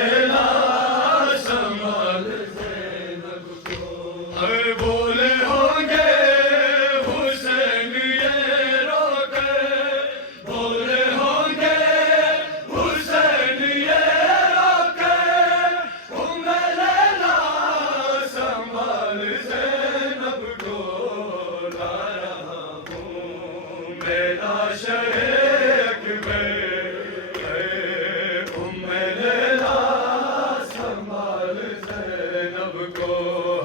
लेला संभाल ज़ैनब को। बोले होंगे हुसैन ये रोके, बोले होंगे हुसैन ये रोके, उम्मे लैला संभाल ज़ैनब को ला रहा हूँ। मेरा शरीक में उम्मे लैला संभाल ज़ैनब को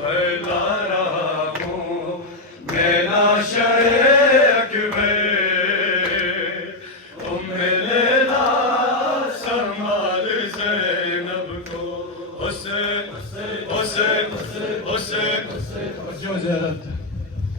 है ला रहा हूँ। मेरा शरीक में उम्मे लैला संभाल ज़ैनब को। हुसैन हुसैन हुसैन हुसैन जो ज़ियारत